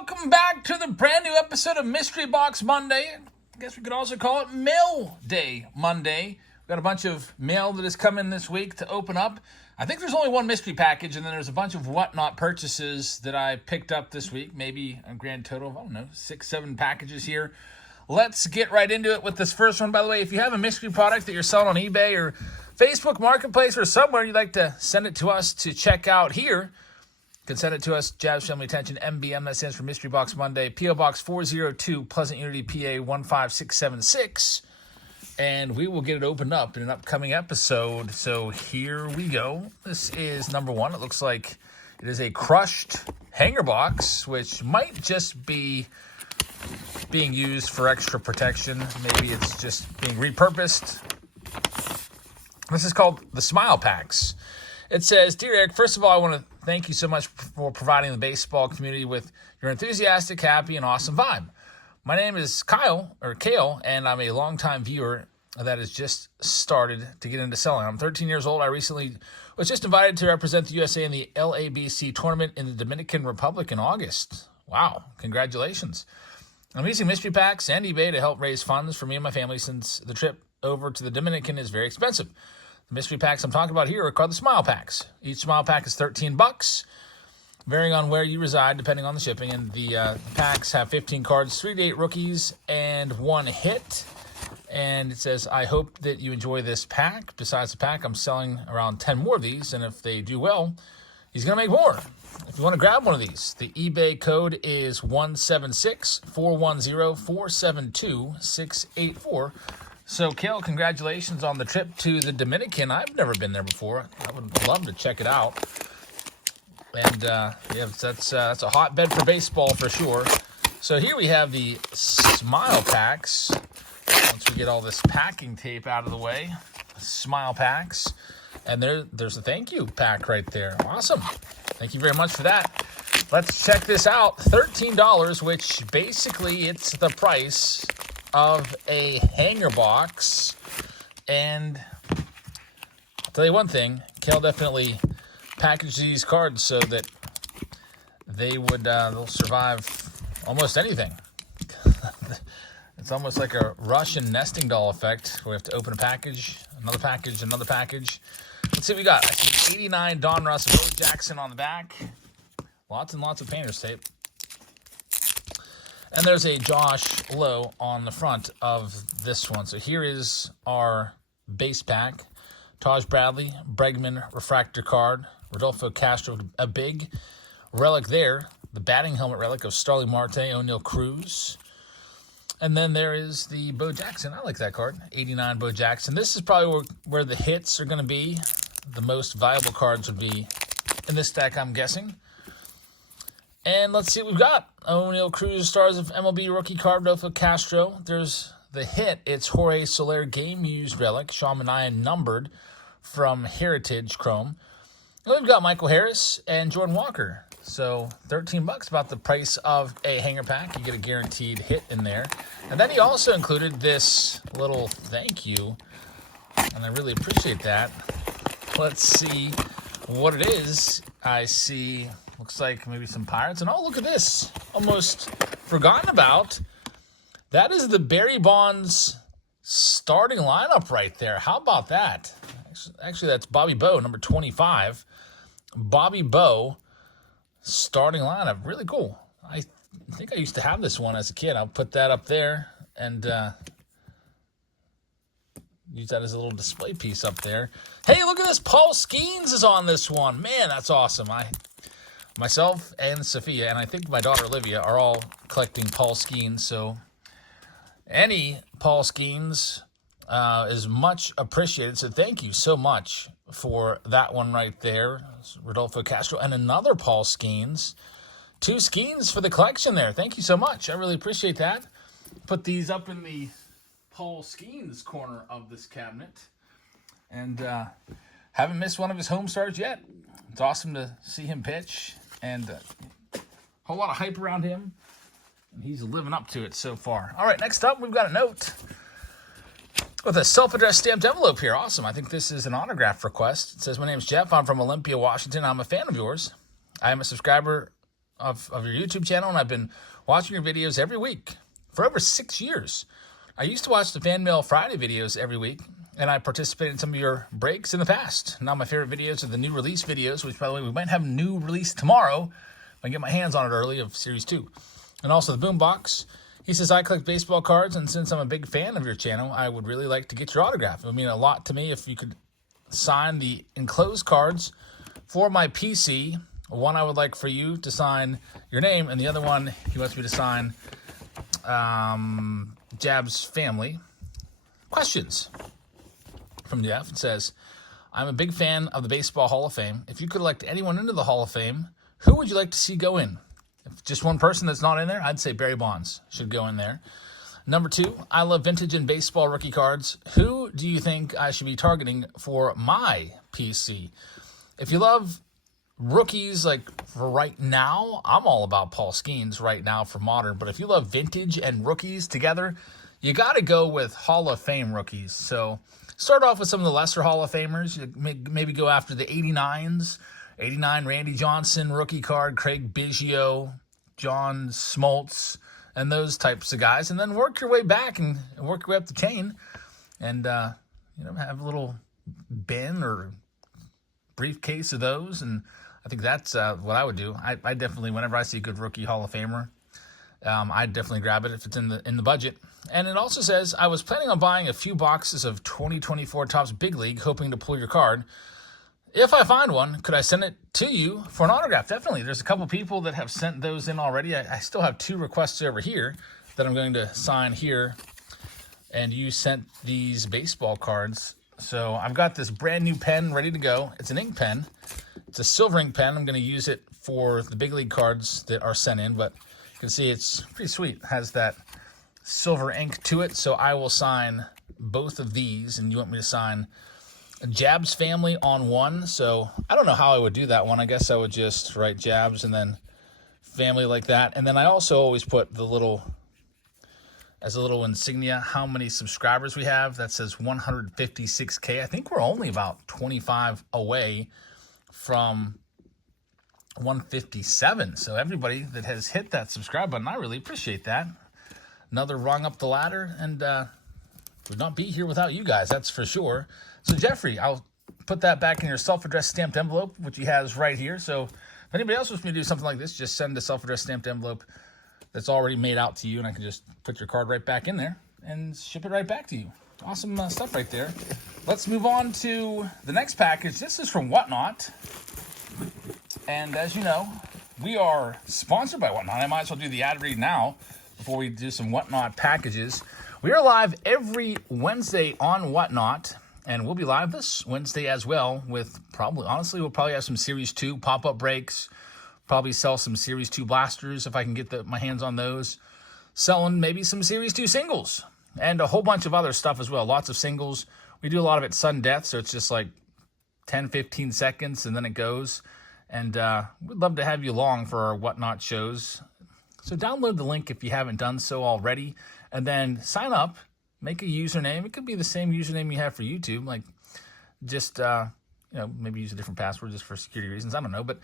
welcome back to the brand new episode of Mystery Box Monday. I guess we could also call it Mail Day Monday. We've got a bunch of mail that has come in this week to open up. I think there's only one mystery package, and then there's a bunch of whatnot purchases that I picked up this week. Maybe a grand total of, 6, 7 packages here. Let's get right into it with this first one. By the way, if you have a mystery product that you're selling on eBay or Facebook Marketplace or somewhere you'd like to send it to us to check out here, you can send it to us, Jazz Family Attention, MBM, that stands for Mystery Box Monday, P.O. Box 402, Pleasant Unity, PA 15676, and we will get it opened up in an upcoming episode. So here we go. This is number one. It looks like it is a crushed hanger box, which might just be being used for extra protection. Maybe it's just being repurposed. This is called the Smile Packs. It says, "Dear Eric, first of all, I want to thank you so much for providing the baseball community with your enthusiastic, happy, and awesome vibe. My name is Kale, and I'm a longtime viewer that has just started to get into selling. I'm 13 years old. I recently was just invited to represent the USA in the LABC tournament in the Dominican Republic in August. Wow, congratulations. I'm using mystery packs and eBay to help raise funds for me and my family since the trip over to the Dominican is very expensive. The mystery packs I'm talking about here are called the Smile Packs. Each Smile Pack is $13, varying on where you reside, depending on the shipping. And the packs have 15 cards, 3 to 8 rookies, and 1 hit. And it says, I hope that you enjoy this pack. Besides the pack, I'm selling around 10 more of these, and if they do well, he's going to make more. If you want to grab one of these, the eBay code is 176-410-472-684. So, Kale, congratulations on the trip to the Dominican. I've never been there before. I would love to check it out. And, that's a hotbed for baseball for sure. So here we have the Smile Packs. Once we get all this packing tape out of the way, Smile Packs. And there's a thank you pack right there. Awesome. Thank you very much for that. Let's check this out. $13, which basically it's the price of a hanger box. And I'll tell you one thing, Kel definitely packaged these cards so that they'll survive almost anything. It's almost like a Russian nesting doll effect where we have to open a package, another package, another package. Let's see what we got. I see 89 Don Russ, Bo Jackson on the back. Lots and lots of painter's tape. And there's a Josh Lowe on the front of this one. So here is our base pack. Taj Bradley, Bregman refractor card. Rodolfo Castro, a big relic there. The batting helmet relic of Starling Marte, O'Neill Cruz. And then there is the Bo Jackson. I like that card. 89 Bo Jackson. This is probably where the hits are going to be. The most viable cards would be in this stack, I'm guessing. And let's see what we've got. O'Neill Cruz, Stars of MLB rookie card, Rodolfo Castro. There's the hit. It's Jorge Soler game-used relic, Sean Manaea numbered from Heritage Chrome. And we've got Michael Harris and Jordan Walker. So $13, about the price of a hanger pack. You get a guaranteed hit in there. And then he also included this little thank you, and I really appreciate that. Let's see what it is. I see, looks like maybe some Pirates. And oh, look at this. Almost forgotten about. That is the Barry Bonds starting lineup right there. How about that? Actually, that's Bobby Bo, number 25. Bobby Bo. Starting lineup, really cool. I think I used to have this one as a kid. I'll put that up there and use that as a little display piece up there. Hey, look at this. Paul Skeens is on this one. Man, that's awesome. Myself and Sophia, and I think my daughter Olivia, are all collecting Paul Skeens. So any Paul Skeens is much appreciated. So thank you so much for that one right there. Rodolfo Castro and another Paul Skeens. 2 Skeens for the collection there. Thank you so much. I really appreciate that. Put these up in the Paul Skeens corner of this cabinet. And haven't missed one of his home starts yet. It's awesome to see him pitch. And a whole lot of hype around him. And he's living up to it so far. All right, next up, we've got a note with a self-addressed stamped envelope here. Awesome. I think this is an autograph request. It says, my name is Jeff. I'm from Olympia, Washington. I'm a fan of yours. I am a subscriber of your YouTube channel, and I've been watching your videos every week for over 6 years. I used to watch the Fan Mail Friday videos every week, and I participated in some of your breaks in the past. Now my favorite videos are the new release videos, which, by the way, we might have a new release tomorrow if I get my hands on it early of Series 2. And also the Boombox. He says, I collect baseball cards, and since I'm a big fan of your channel, I would really like to get your autograph. It would mean a lot to me if you could sign the enclosed cards for my PC. One I would like for you to sign your name, and the other one he wants me to sign Jab's family. Questions from Jeff. It says, I'm a big fan of the Baseball Hall of Fame. If you could elect anyone into the Hall of Fame, who would you like to see go in? If just one person that's not in there, I'd say Barry Bonds should go in there. Number 2, I love vintage and baseball rookie cards. Who do you think I should be targeting for my PC? If you love rookies, like for right now, I'm all about Paul Skeens right now for modern. But if you love vintage and rookies together, you got to go with Hall of Fame rookies. So start off with some of the lesser Hall of Famers. You maybe go after the 89s. 89 Randy Johnson rookie card, Craig Biggio, John Smoltz, and those types of guys. And then work your way back and work your way up the chain and have a little bin or briefcase of those. And I think that's what I would do. I definitely, whenever I see a good rookie Hall of Famer, I'd definitely grab it if it's in the budget. And it also says, I was planning on buying a few boxes of 2024 Topps Big League, hoping to pull your card. If I find one, could I send it to you for an autograph? Definitely. There's a couple people that have sent those in already. I still have 2 requests over here that I'm going to sign here. And you sent these baseball cards. So I've got this brand new pen ready to go. It's an ink pen. It's a silver ink pen. I'm going to use it for the big league cards that are sent in. But you can see it's pretty sweet. It has that silver ink to it. So I will sign both of these. And you want me to sign Jab's family on one. So I don't know how I would do that one. I guess I would just write Jab's and then family like that. And then I also always put as a little insignia how many subscribers we have. That says 156K. I think we're only about 25 away from 157. So everybody that has hit that subscribe button, I really appreciate that. Another rung up the ladder, and would not be here without you guys, that's for sure. So Jeffrey, I'll put that back in your self-addressed stamped envelope, which he has right here. So if anybody else wants me to do something like this, just send a self-addressed stamped envelope that's already made out to you, and I can just put your card right back in there and ship it right back to you. Awesome stuff right there. Let's move on to the next package. This is from Whatnot. And as you know, we are sponsored by Whatnot. I might as well do the ad read now before we do some Whatnot packages. We are live every Wednesday on Whatnot, and we'll be live this Wednesday as well with honestly, we'll probably have some Series 2 pop-up breaks, probably sell some Series 2 blasters if I can get my hands on those, selling maybe some Series 2 singles, and a whole bunch of other stuff as well. Lots of singles. We do a lot of it sudden death, so it's just like 10, 15 seconds, and then it goes. And we'd love to have you along for our Whatnot shows. So download the link if you haven't done so already, and then sign up, make a username. It could be the same username you have for YouTube, like just, maybe use a different password just for security reasons. I don't know, but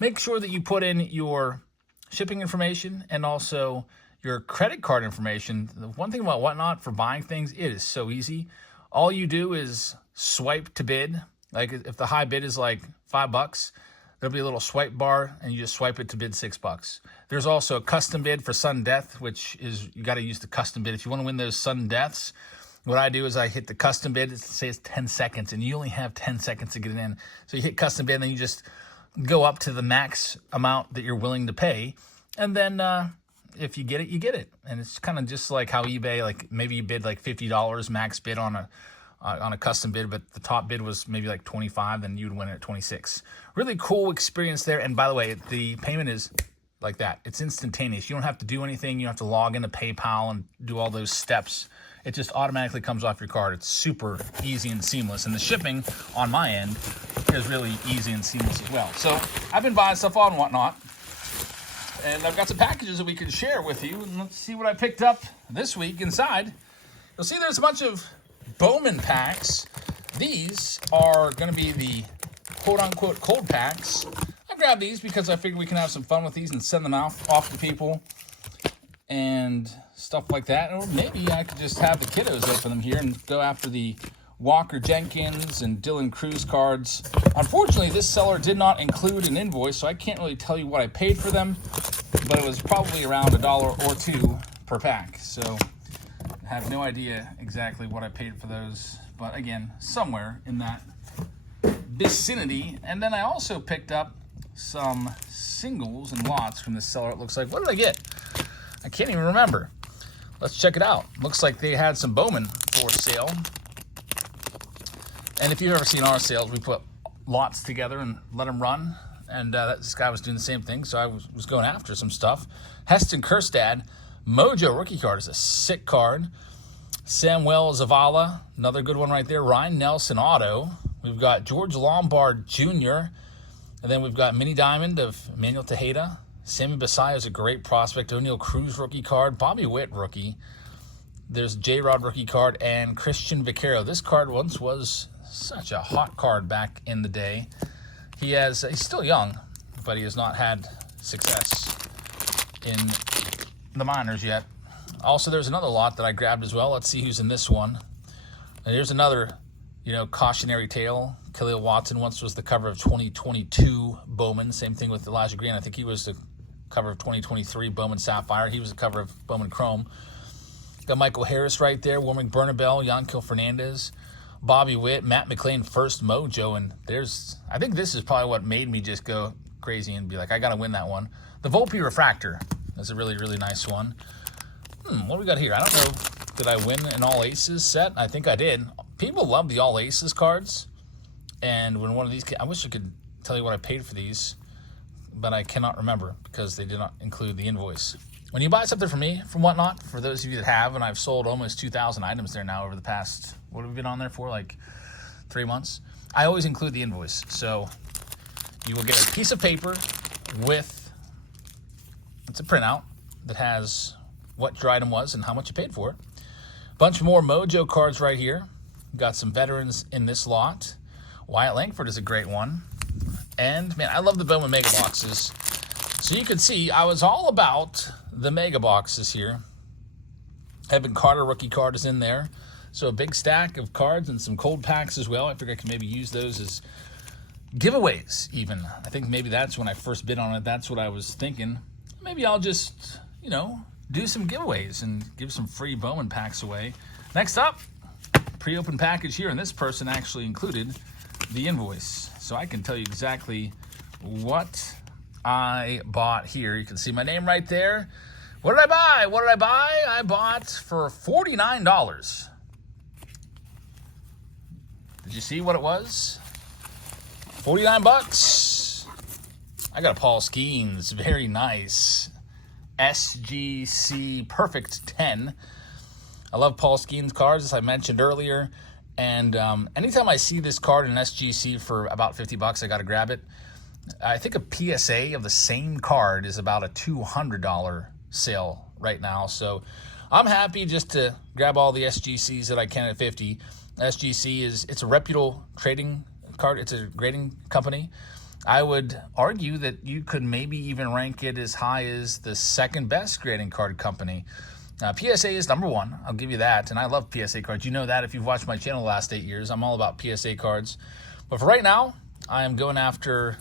make sure that you put in your shipping information and also your credit card information. The one thing about Whatnot for buying things, it is so easy. All you do is swipe to bid. Like if the high bid is like $5, there'll be a little swipe bar, and you just swipe it to bid $6. There's also a custom bid for sudden death, which is you got to use the custom bid. If you want to win those sudden deaths, what I do is I hit the custom bid. It says 10 seconds, and you only have 10 seconds to get it in. So you hit custom bid, and then you just go up to the max amount that you're willing to pay. And then if you get it, you get it. And it's kind of just like how eBay, like maybe you bid like $50 max bid on a custom bid, but the top bid was maybe like 25, then you'd win it at 26. Really cool experience there. And by the way, the payment is like that. It's instantaneous. You don't have to do anything. You don't have to log into PayPal and do all those steps. It just automatically comes off your card. It's super easy and seamless. And the shipping on my end is really easy and seamless as well. So I've been buying stuff on Whatnot, and I've got some packages that we can share with you. And let's see what I picked up this week inside. You'll see there's a bunch of Bowman packs. These are going to be the quote-unquote cold packs. Granted, grab these because I figured we can have some fun with these and send them off to people and stuff like that. Or maybe I could just have the kiddos open them here and go after the Walker Jenkins and Dylan Cruz cards. Unfortunately, this seller did not include an invoice, so I can't really tell you what I paid for them, but it was probably around $1 or $2 per pack. So I have no idea exactly what I paid for those, but again, somewhere in that vicinity. And then I also picked up some singles and lots from this seller, it looks like. What did I get? I can't even remember. Let's check it out. Looks like they had some Bowman for sale. And if you've ever seen our sales, we put lots together and let them run. And this guy was doing the same thing, so I was going after some stuff. Heston Kjerstad, Mojo rookie card is a sick card. Samuel Zavala, another good one right there. Ryan Nelson auto. We've got George Lombard Jr. And then we've got Mini Diamond of Emmanuel Tejeda. Sammy Basayo is a great prospect. O'Neal Cruz rookie card. Bobby Witt rookie. There's J-Rod rookie card and Christian Vaquero. This card once was such a hot card back in the day. He's still young, but he has not had success in the minors yet. Also, there's another lot that I grabbed as well. Let's see who's in this one. And here's another, cautionary tale. Khalil Watson once was the cover of 2022 Bowman. Same thing with Elijah Green. I think he was the cover of 2023 Bowman Sapphire. He was the cover of Bowman Chrome. Got Michael Harris right there, Wilming Bernabel, Yankel Fernandez, Bobby Witt, Matt McClain, first Mojo. And I think this is probably what made me just go crazy and be like, I got to win that one. The Volpe Refractor. That's a really, really nice one. What do we got here? I don't know. Did I win an All Aces set? I think I did. People love the All Aces cards. And when one of these, I wish I could tell you what I paid for these, but I cannot remember because they did not include the invoice. When you buy something from me, from Whatnot, for those of you that have, and I've sold almost 2,000 items there now over the past, what have we been on there for, like 3 months? I always include the invoice. So you will get a piece of paper with, it's a printout that has what your item was and how much you paid for it. Bunch more Mojo cards right here. Got some veterans in this lot. Wyatt Langford is a great one. And, man, I love the Bowman Mega Boxes. So you can see I was all about the Mega Boxes here. Evan Carter rookie card is in there. So a big stack of cards and some cold packs as well. I figure I can maybe use those as giveaways even. I think maybe that's when I first bid on it. That's what I was thinking. Maybe I'll just, do some giveaways and give some free Bowman packs away. Next up, pre-open package here, and this person actually included the invoice. So I can tell you exactly what I bought here. You can see my name right there. What did I buy? What did I buy? I bought for $49. Did you see what it was? 49 bucks. I got a Paul Skeens. Very nice. SGC Perfect 10. I love Paul Skeens cards, as I mentioned earlier. And anytime I see this card in SGC for about 50 bucks, I got to grab it. I think a PSA of the same card is about a $200 sale right now. So I'm happy just to grab all the SGCs that I can at 50. SGC it's a reputable trading card. It's a grading company. I would argue that you could maybe even rank it as high as the second best grading card company. PSA is number one. I'll give you that. And I love PSA cards. You know that if you've watched my channel the last 8 years. I'm all about PSA cards. But for right now, I am going after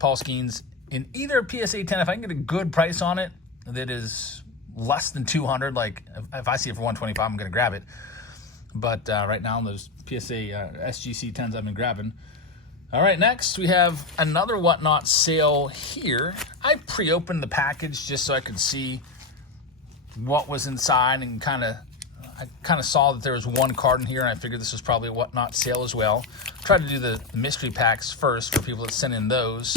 Paul Skeens in either PSA 10. If I can get a good price on it that is less than 200, like if I see it for 125, I'm going to grab it. But right now, those PSA SGC 10s I've been grabbing. All right, next we have another Whatnot sale here. I pre-opened the package just so I could see what was inside and I kind of saw that there was one card in here, and I figured this was probably a Whatnot sale as well. Tried to do the mystery packs first for people that send in those.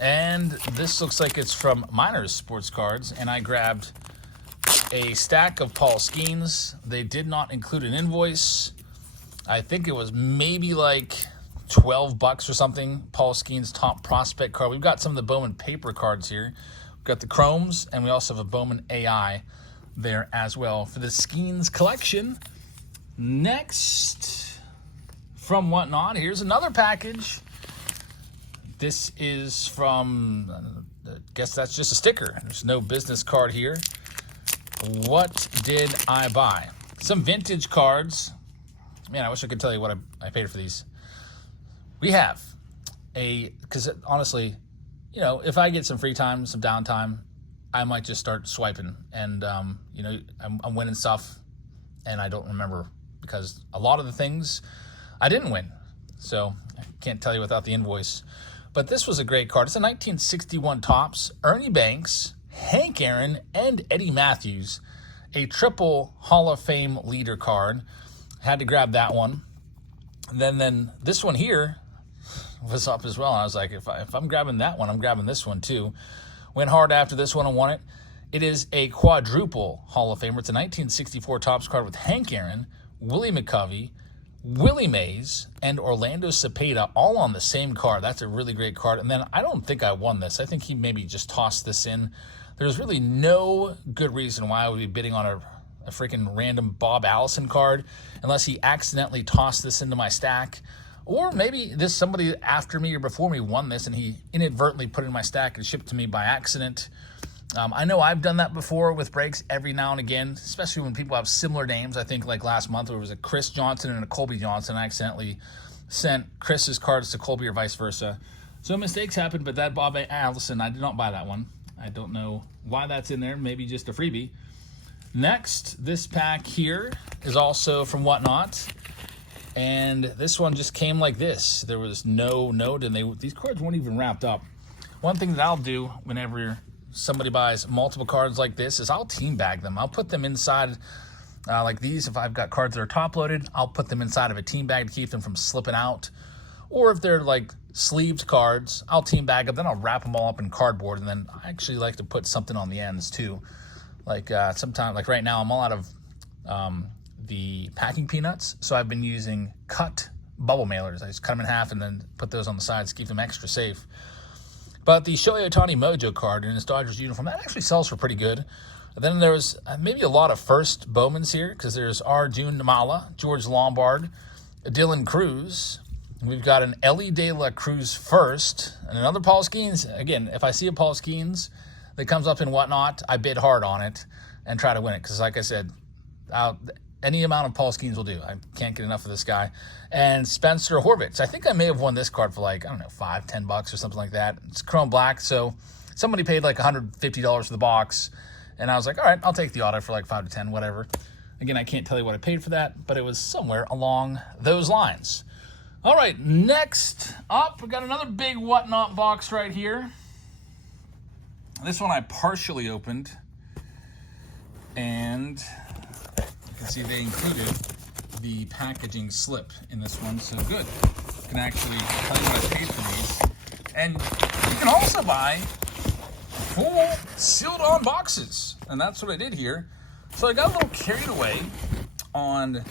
And this looks like it's from Miners Sports Cards, and I grabbed a stack of Paul Skeens. They did not include an invoice. I think it was maybe like 12 bucks or something. Paul Skeens top prospect card. We've got some of the Bowman paper cards here. We've got the Chromes, and we also have a Bowman AI there as well for the Skeens collection. Next, from Whatnot, here's another package. This is from, I guess that's just a sticker. There's no business card here. What did I buy? Some vintage cards. Man, I wish I could tell you what I paid for these. We have because honestly, you know, if I get some free time, some downtime, I might just start swiping. And, you know, I'm winning stuff and I don't remember because a lot of the things I didn't win. So I can't tell you without the invoice. But this was a great card. It's a 1961 Topps, Ernie Banks, Hank Aaron, and Eddie Matthews. A triple Hall of Fame leader card. Had to grab that one. Then this one here was up as well. I was like, if I'm grabbing that one, I'm grabbing this one too. Went hard after this one and won it. It is a quadruple Hall of Famer. It's a 1964 Topps card with Hank Aaron, Willie McCovey, Willie Mays, and Orlando Cepeda all on the same card. That's a really great card. And then I don't think I won this. I think he maybe just tossed this in. There's really no good reason why I would be bidding on a freaking random Bob Allison card unless he accidentally tossed this into my stack. Or maybe somebody after me or before me won this and he inadvertently put it in my stack and shipped it to me by accident. I know I've done that before with breaks every now and again, especially when people have similar names. I think like last month there was a Chris Johnson and a Colby Johnson. I accidentally sent Chris's cards to Colby or vice versa. So mistakes happen, but that Bob Allison, I did not buy that one. I don't know why that's in there. Maybe just a freebie. Next, this pack here is also from Whatnot. And this one just came like this. There was no note, and these cards weren't even wrapped up. One thing that I'll do whenever somebody buys multiple cards like this is I'll team bag them. I'll put them inside like these. If I've got cards that are top loaded, I'll put them inside of a team bag to keep them from slipping out. Or if they're like sleeved cards, I'll team bag them. Then I'll wrap them all up in cardboard. And then I actually like to put something on the ends too. Like sometimes, like right now, I'm all out of the packing peanuts. So I've been using cut bubble mailers. I just cut them in half and then put those on the sides to keep them extra safe. But the Shohei Ohtani Mojo card in his Dodgers uniform, that actually sells for pretty good. And then there was maybe a lot of first Bowmans here because there's Arjun Namala, George Lombard, Dylan Cruz. We've got an Ellie De La Cruz first and another Paul Skeens. Again, if I see a Paul Skeens that comes up in Whatnot, I bid hard on it and try to win it because like I said, any amount of Paul Skeens will do. I can't get enough of this guy. And Spencer Horvitz. I think I may have won this card for like, I don't know, $5-10 or something like that. It's chrome black, so somebody paid like $150 for the box. And I was like, all right, I'll take the auto for like 5 to 10, whatever. Again, I can't tell you what I paid for that, but it was somewhere along those lines. All right, next up, we got another big Whatnot box right here. This one I partially opened. And you can see they included the packaging slip in this one, so good. I can actually tell you what I paid for these. And you can also buy full sealed on boxes, and that's what I did here. So I got a little carried away on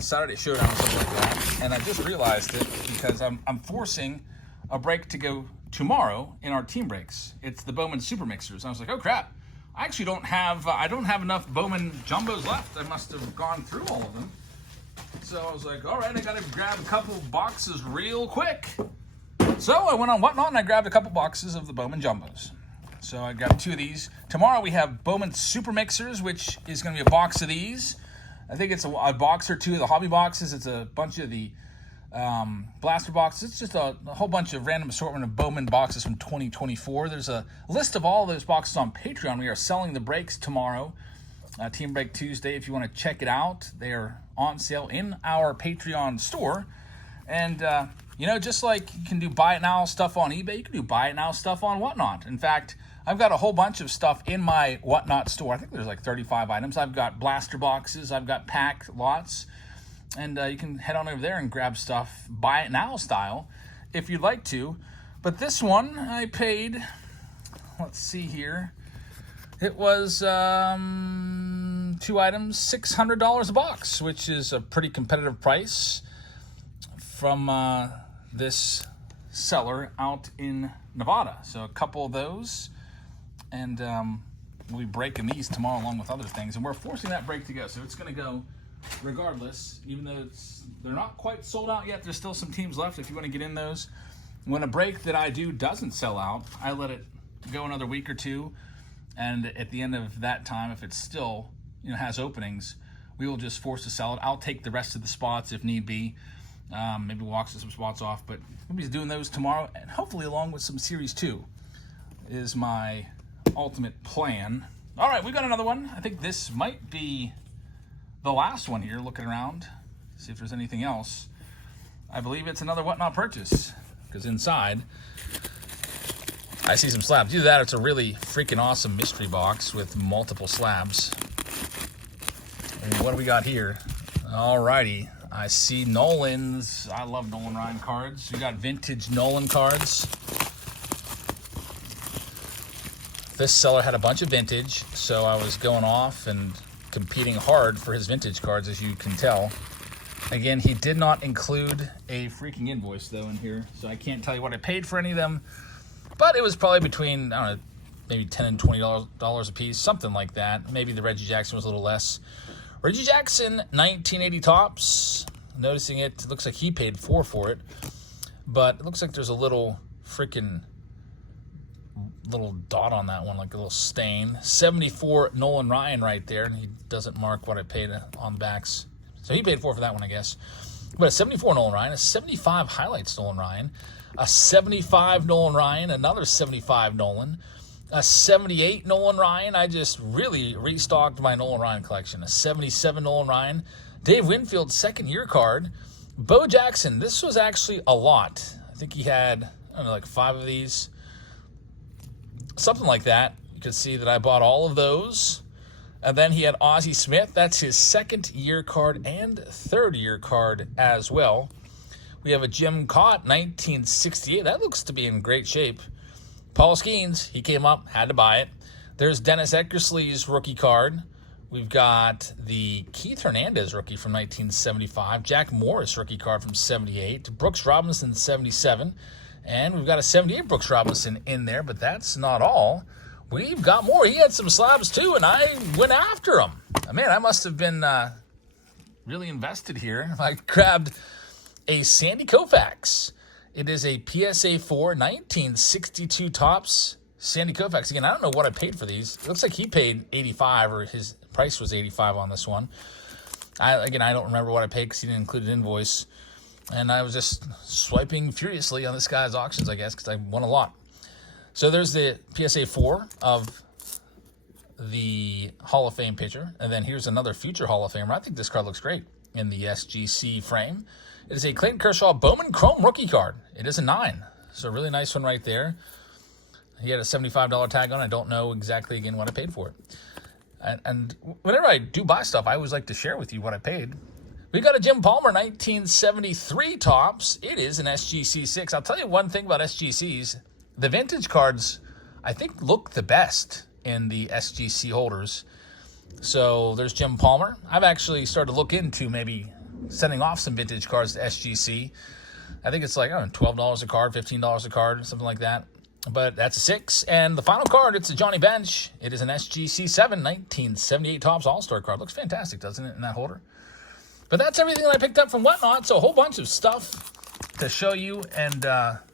Saturday Showdown or something like that, and I just realized it because I'm forcing a break to go tomorrow in our team breaks. It's the Bowman Super Mixers. I was like, oh crap. I actually don't have enough Bowman Jumbos left. I must have gone through all of them. So I was like, all right, I got to grab a couple boxes real quick. So I went on Whatnot and I grabbed a couple boxes of the Bowman Jumbos. So I got 2 of these. Tomorrow we have Bowman Super Mixers, which is going to be a box of these. I think it's a box or 2 of the hobby boxes. It's a bunch of the blaster boxes. It's just a whole bunch of random assortment of Bowman boxes from 2024. There's a list of all of those boxes on Patreon. We are selling the breaks tomorrow, Team Break Tuesday. If you want to check it out, they are on sale in our Patreon store. And you know, just like you can do buy it now stuff on eBay, you can do buy it now stuff on Whatnot. In fact, I've got a whole bunch of stuff in my Whatnot store. I think there's like 35 items. I've got blaster boxes. I've got pack lots. And you can head on over there and grab stuff, buy it now style, if you'd like to. But this one I paid, let's see here. It was 2 items, $600 a box, which is a pretty competitive price from this seller out in Nevada. So a couple of those. And we'll be breaking these tomorrow along with other things. And we're forcing that break to go. So it's going to go regardless, even though they're not quite sold out yet. There's still some teams left if you want to get in those. When a break that I do doesn't sell out, I let it go another week or two, and at the end of that time, if it still has openings, we will just force to sell it. I'll take the rest of the spots if need be. Maybe walk some spots off, but we'll be doing those tomorrow, and hopefully along with some Series 2 is my ultimate plan. All right, we got another one. I think this might be the last one here, looking around, see if there's anything else. I believe it's another Whatnot purchase, because inside I see some slabs. Either that or it's a really freaking awesome mystery box with multiple slabs. And what do we got here? All righty. I see Nolan's. I love Nolan Ryan cards. We got vintage Nolan cards. This seller had a bunch of vintage, so I was going off and competing hard for his vintage cards, as you can tell. Again, he did not include a freaking invoice, though, in here, so I can't tell you what I paid for any of them, but it was probably between, I don't know, maybe $10 and $20 a piece, something like that. Maybe the Reggie Jackson was a little less. Reggie Jackson, 1980 tops. Noticing it looks like he paid $4 for it, but it looks like there's a little freaking little dot on that one, like a little stain. 74 Nolan Ryan right there, and he doesn't mark what I paid on the backs. So he paid $4 for that one, I guess. But a 74 Nolan Ryan, a 75 highlights Nolan Ryan, a 75 Nolan Ryan, another 75 Nolan, a 78 Nolan Ryan. I just really restocked my Nolan Ryan collection. A 77 Nolan Ryan. Dave Winfield's second-year card. Bo Jackson, this was actually a lot. I think he had, I don't know, like 5 of these. Something like that. You can see that I bought all of those. And then he had Ozzie Smith. That's his second-year card and third-year card as well. We have a Jim Cott, 1968. That looks to be in great shape. Paul Skeens, he came up, had to buy it. There's Dennis Eckersley's rookie card. We've got the Keith Hernandez rookie from 1975. Jack Morris rookie card from 78. Brooks Robinson, 77. And we've got a 78 Brooks Robinson in there, but that's not all. We've got more. He had some slabs too, and I went after him. Man, I must have been really invested here. I grabbed a Sandy Koufax. It is a PSA 4 1962 tops Sandy Koufax. Again, I don't know what I paid for these. It looks like he paid $85, or his price was $85 on this one. I don't remember what I paid because he didn't include an invoice. And I was just swiping furiously on this guy's auctions, I guess, because I won a lot. So there's the PSA 4 of the Hall of Fame pitcher. And then here's another future Hall of Famer. I think this card looks great in the SGC frame. It is a Clayton Kershaw Bowman Chrome rookie card. It is a 9. So a really nice one right there. He had a $75 tag on. I don't know exactly, again, what I paid for it. And whenever I do buy stuff, I always like to share with you what I paid. We got a Jim Palmer 1973 tops. It is an SGC 6. I'll tell you one thing about SGCs. The vintage cards, I think, look the best in the SGC holders. So there's Jim Palmer. I've actually started to look into maybe sending off some vintage cards to SGC. I think it's like, I don't know, $12 a card, $15 a card, something like that. But that's a 6. And the final card, it's a Johnny Bench. It is an SGC 7 1978 tops All-Star card. Looks fantastic, doesn't it, in that holder? But that's everything that I picked up from Whatnot. So a whole bunch of stuff to show you. And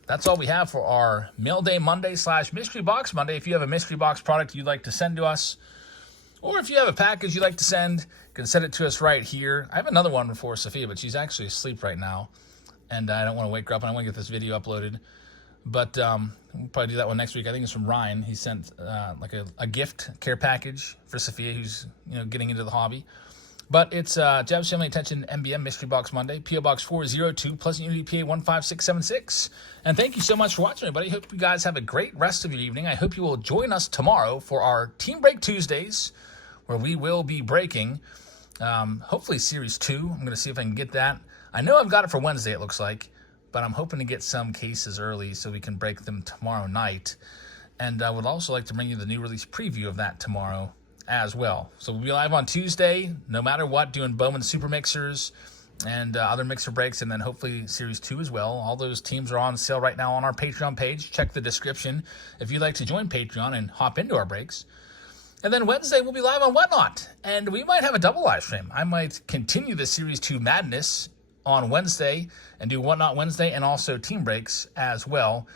that's all we have for our Mail Day Monday / Mystery Box Monday. If you have a Mystery Box product you'd like to send to us, or if you have a package you'd like to send, you can send it to us right here. I have another one for Sophia, but she's actually asleep right now. And I don't want to wake her up, and I want to get this video uploaded. But we'll probably do that one next week. I think it's from Ryan. He sent like a gift care package for Sophia, who's getting into the hobby. But it's Jab's Family Attention MBM Mystery Box Monday, P.O. Box 402, Pleasant Unity, PA 15676. And thank you so much for watching, everybody. Hope you guys have a great rest of your evening. I hope you will join us tomorrow for our Team Break Tuesdays, where we will be breaking, hopefully, Series 2. I'm going to see if I can get that. I know I've got it for Wednesday, it looks like, but I'm hoping to get some cases early so we can break them tomorrow night. And I would also like to bring you the new release preview of that tomorrow as well. So we'll be live on Tuesday, no matter what, doing Bowman Super Mixers and other mixer breaks, and then hopefully Series 2 as well. All those teams are on sale right now on our Patreon page. Check the description if you'd like to join Patreon and hop into our breaks. And then Wednesday, we'll be live on Whatnot, and we might have a double live stream. I might continue the Series 2 madness on Wednesday and do Whatnot Wednesday and also team breaks as well.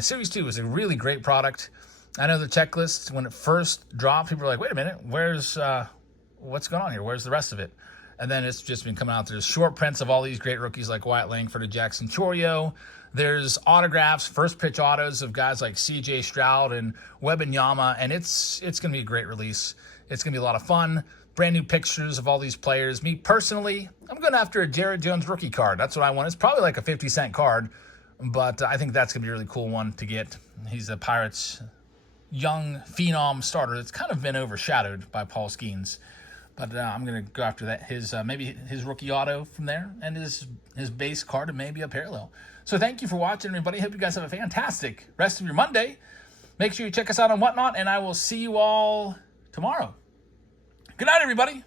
Series 2 is a really great product. I know the checklist, when it first dropped, people were like, wait a minute, what's going on here? Where's the rest of it? And then it's just been coming out. There's short prints of all these great rookies like Wyatt Langford and Jackson Chorio. There's autographs, first pitch autos of guys like CJ Stroud and Wembanyama, and it's going to be a great release. It's going to be a lot of fun. Brand new pictures of all these players. Me personally, I'm going after a Jared Jones rookie card. That's what I want. It's probably like a 50-cent card, but I think that's going to be a really cool one to get. He's the Pirates' young phenom starter that's kind of been overshadowed by Paul Skeens. But I'm going to go after that. Maybe his rookie auto from there and his base card and maybe a parallel. So thank you for watching, everybody. Hope you guys have a fantastic rest of your Monday. Make sure you check us out on Whatnot, and I will see you all tomorrow. Good night, everybody.